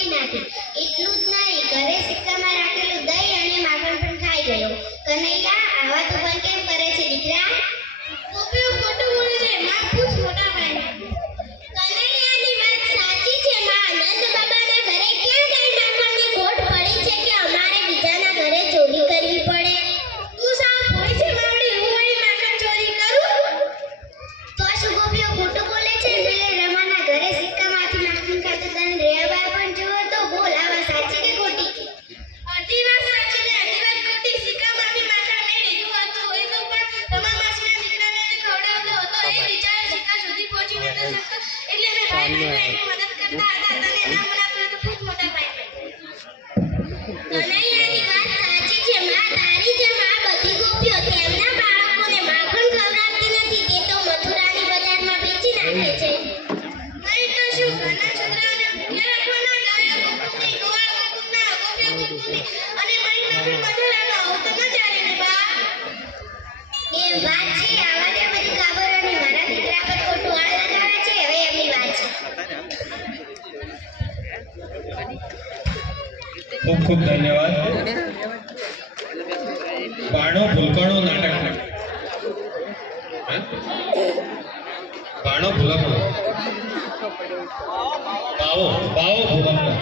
તોડી નાખી. એટલું જ નહીં, ઘરે સિક્કામાં રાખેલું દહીં અને માખણ પણ ખાઈ ગયો. કનૈયા, આવા તું પણ કેમ કરે છે દીકરા? ગોપીઓ ખોટું બોલે છે. માં પૂછ મોટા ભાઈને. કનૈયાની વાત સાચી છે માં. નંદ બાબાના ઘરે ક્યાં દહીં માખણની ખોટ પડી છે કે અમારે બીજાના ઘરે ચોરી કરવી પડે? તું સાવ ભોળી છે માવડી. હું વળી માખણ ચોરી કરું? તો શું ગોપીઓ ખોટું બોલે છે? પેલે રમાના ઘરે સિક્કામાંથી માખણ ખાતો તને રેવાબા પણ જુઓ તો બોલ, આ વાત સાચી કે ખોટી? અડધી વાત સાચી ને અડધી વાત ખોટી. સિક્કામાંથી માખણ મેં લીધું હતું. એ તો પણ રમા માસીના દીકરાને ખવડાવતો હતો. એ બિચારો સિક્કા સુધી પહોંચી નતો શકતો, એટલે અમે ભાઈ બહેનો એની મદદ કરતા હતા. તને ના મનાતું હોય તો પૂછ મોટા ભાઈને. કનૈયાની વાત સાચી છે માં. તારી જેમ આ બધી ગોપીઓ તેમના બાળકોને માખણ ખવડાવતી નથી. તે તો મથુરાની બજારમાં વેચી નાખે છે. નહીં તો શું, ઘરના છોકરાઓને ભૂખ્યા રાખવાના? ગાયો ગોકુળની, ગોવાળ ગોકુળના, ગોપીઓ ગોકુળની અને મારી માખણ મધુરાનો. આવું તો ન ચાલે ને બા. એ વાત છે. આવા દે બધી ખબરોની. મારા દીકરા પર ખોટું આળ લગાવે છે. હવે એમની વાત છે. ખૂબ ખૂબ ધન્યવાદ. બાણો ભૂલકણો નાટક. બાણો ભૂલકણો, બાવો બાવો ભૂલકણો.